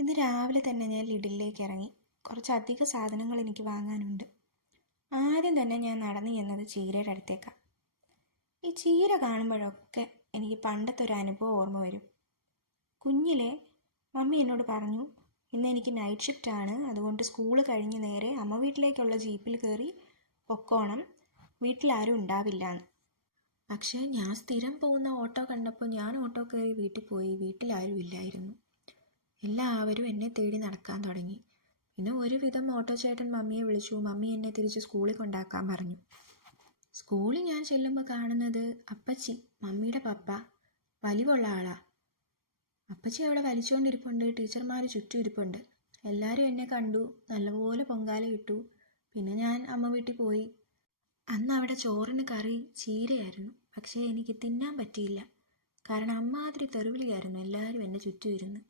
ഇന്ന് രാവിലെ തന്നെ ഞാൻ ലിഡിലേക്ക് ഇറങ്ങി. കുറച്ചധികം സാധനങ്ങൾ എനിക്ക് വാങ്ങാനുണ്ട്. ആദ്യം തന്നെ ഞാൻ നടന്നു ചെന്നത് ചീരയുടെ അടുത്തേക്കാണ്. ഈ ചീര കാണുമ്പോഴൊക്കെ എനിക്ക് പണ്ടത്തെ ഒരു അനുഭവം ഓർമ്മ വരും. കുഞ്ഞിലെ മമ്മി എന്നോട് പറഞ്ഞു, ഇന്ന് എനിക്ക് നൈറ്റ് ഷിഫ്റ്റാണ്, അതുകൊണ്ട് സ്കൂൾ കഴിഞ്ഞ് നേരെ അമ്മ വീട്ടിലേക്കുള്ള ജീപ്പിൽ കയറി പൊക്കോണം, വീട്ടിലാരും ഉണ്ടാവില്ല എന്ന്. പക്ഷേ ഞാൻ സ്ഥിരം പോകുന്ന ഓട്ടോ കണ്ടപ്പോൾ ഞാൻ ഓട്ടോ കയറി വീട്ടിൽ പോയി. വീട്ടിലാരും ഇല്ലായിരുന്നു. എല്ലാവരും എന്നെ തേടി നടക്കാൻ തുടങ്ങി. പിന്നെ ഒരുവിധം ഓട്ടോ ചേട്ടൻ മമ്മിയെ വിളിച്ചു. മമ്മി എന്നെ തിരിച്ച് സ്കൂളിൽ കൊണ്ടാക്കാൻ പറഞ്ഞു. സ്കൂളിൽ ഞാൻ ചെല്ലുമ്പോൾ കാണുന്നത് അപ്പച്ചി, മമ്മിയുടെ പപ്പ, വലിവുള്ള ആളാ. അപ്പച്ചി അവിടെ വലിച്ചുകൊണ്ടിരിപ്പുണ്ട്, ടീച്ചർമാർ ചുറ്റും ഇരിപ്പുണ്ട്. എല്ലാവരും എന്നെ കണ്ടു, നല്ലപോലെ പൊങ്കാല ഇട്ടു. പിന്നെ ഞാൻ അമ്മ വീട്ടിൽ പോയി. അന്ന് അവിടെ ചോറിന് കറി ചീരയായിരുന്നു. പക്ഷേ എനിക്ക് തിന്നാൻ പറ്റിയില്ല. കാരണം അമ്മാതിരി തെറിവിളിയായിരുന്നു എല്ലാവരും എന്നെ ചുറ്റും ഇരുന്ന്.